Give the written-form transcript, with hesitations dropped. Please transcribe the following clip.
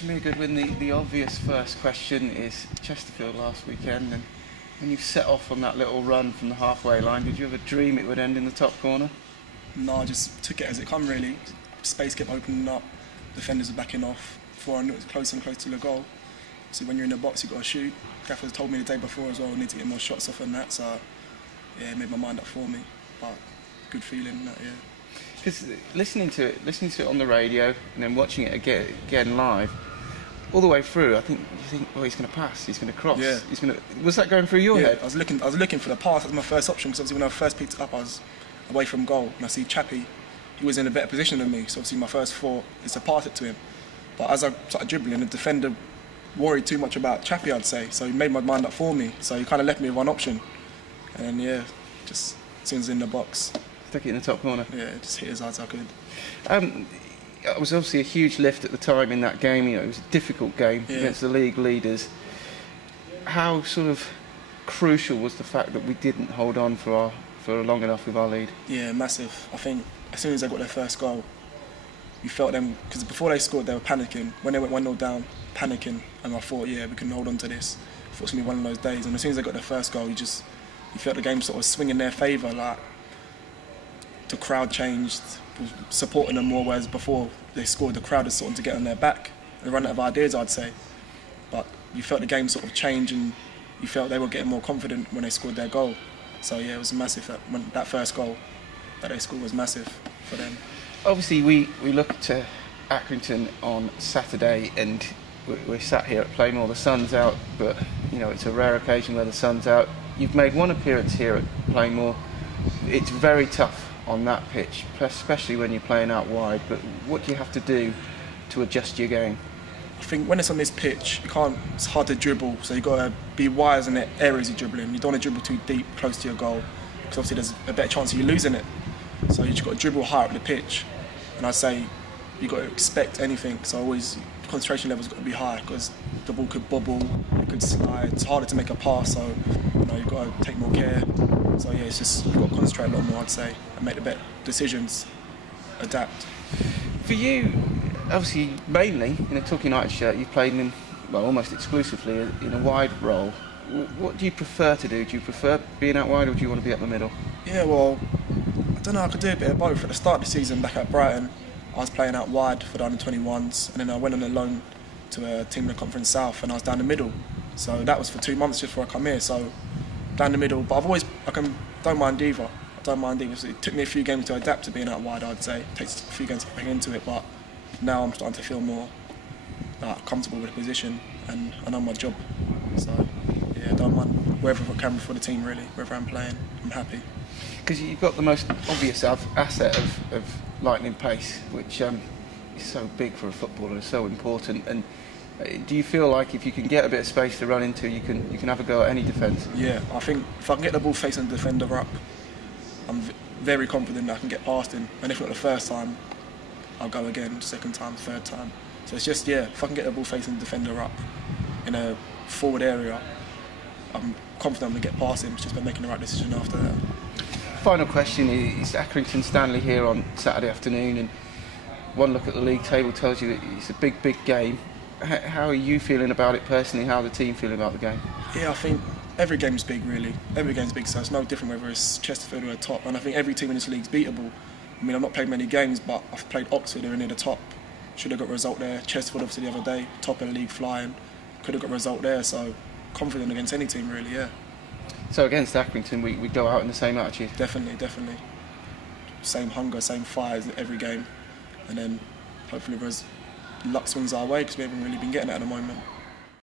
Shamir Goodwin, the obvious first question is Chesterfield last weekend, and when you set off on that little run from the halfway line, did you ever dream it would end in the top corner? No, I just took it as it come really. Space kept opening up, defenders were backing off. Before I knew it was closer and closer to the goal. So when you're in the box, you've got to shoot. Gaffer's told me the day before as well, I need to get more shots off than that. So yeah, it made my mind up for me. But good feeling, that, yeah. Because listening to it on the radio and then watching it again live, all the way through, you think, oh, he's going to pass, he's going to cross, yeah. Was that going through your head? I was looking for the pass. That was my first option, because obviously when I first picked it up, I was away from goal, and I see Chappie, he was in a better position than me. So obviously my first thought is to pass it to him. But as I started dribbling, the defender worried too much about Chappie, I'd say. So he made my mind up for me. So he kind of left me with one option, and then yeah, just as soon as in the box, stuck it in the top corner. Yeah, just hit as hard as I could. It was obviously a huge lift at the time in that game. You know, it was a difficult game against the league leaders. How sort of crucial was the fact that we didn't hold on for long enough with our lead? Yeah, massive. I think as soon as they got their first goal, you felt them, because before they scored they were panicking. When they went 1-0 down, panicking, and I thought, yeah, we can hold on to this. I thought it was going to be one of those days. And as soon as they got their first goal, you felt the game sort of swing in their favour. Like, the crowd changed, supporting them more, whereas before they scored, the crowd was sort of to get on their back. They ran out of ideas, I'd say. But you felt the game sort of change, and you felt they were getting more confident when they scored their goal. So yeah, it was massive. That first goal that they scored was massive for them. Obviously, we look to Accrington on Saturday, and we're sat here at Playmore. The sun's out, but you know it's a rare occasion where the sun's out. You've made one appearance here at Playmore. It's very tough on that pitch, especially when you're playing out wide. But what do you have to do to adjust your game? I think when it's on this pitch, it's hard to dribble, so you've got to be wise in the areas you're dribbling. You don't want to dribble too deep, close to your goal, because obviously there's a better chance of you losing it. So you just got to dribble high up the pitch, and I say you've got to expect anything. So always concentration levels got to be high, because the ball could bobble, it could slide. It's harder to make a pass, so you've got to take more care. So yeah, it's just you've got to concentrate a lot more, I'd say, and make the better decisions, adapt. For you, obviously, mainly in a Torquay United shirt, you've played almost exclusively in a wide role. What do you prefer to do? Do you prefer being out wide, or do you want to be up the middle? Yeah, well, I don't know, I could do a bit of both. At the start of the season back at Brighton, I was playing out wide for the under-21s, and then I went on a loan to a team in the Conference South, and I was down the middle. So that was for 2 months just before I come here. So down the middle, but don't mind either. I don't mind either. So it took me a few games to adapt to being out wide, I'd say. It takes a few games to get back into it, but now I'm starting to feel more comfortable with the position, and I know my job. So yeah, I don't mind wherever I can for the team, really. Wherever I'm playing, I'm happy. Because you've got the most obvious asset of lightning pace, which is so big for a footballer, it's so important. And do you feel like if you can get a bit of space to run into, you can have a go at any defence? Yeah, I think if I can get the ball facing the defender up, I'm very confident that I can get past him. And if not the first time, I'll go again, second time, third time. So it's just, yeah, if I can get the ball facing the defender up in a forward area, I'm confident I'm going to get past him. It's just been making the right decision after that. Final question is Accrington Stanley here on Saturday afternoon, and one look at the league table tells you that it's a big game. How are you feeling about it personally? How are the team feeling about the game? Yeah, I think every game's big, really. Every game's big, so it's no different whether it's Chesterfield or a top. And I think every team in this league's beatable. I mean, I've not played many games, but I've played Oxford, who are near the top. Should have got a result there. Chesterfield, obviously, the other day, top of the league, flying. Could have got a result there, so confident against any team, really, yeah. So against Accrington, we go out in the same attitude? Definitely. Same hunger, same fire as every game. And then hopefully luck swings our way, because we haven't really been getting it at the moment.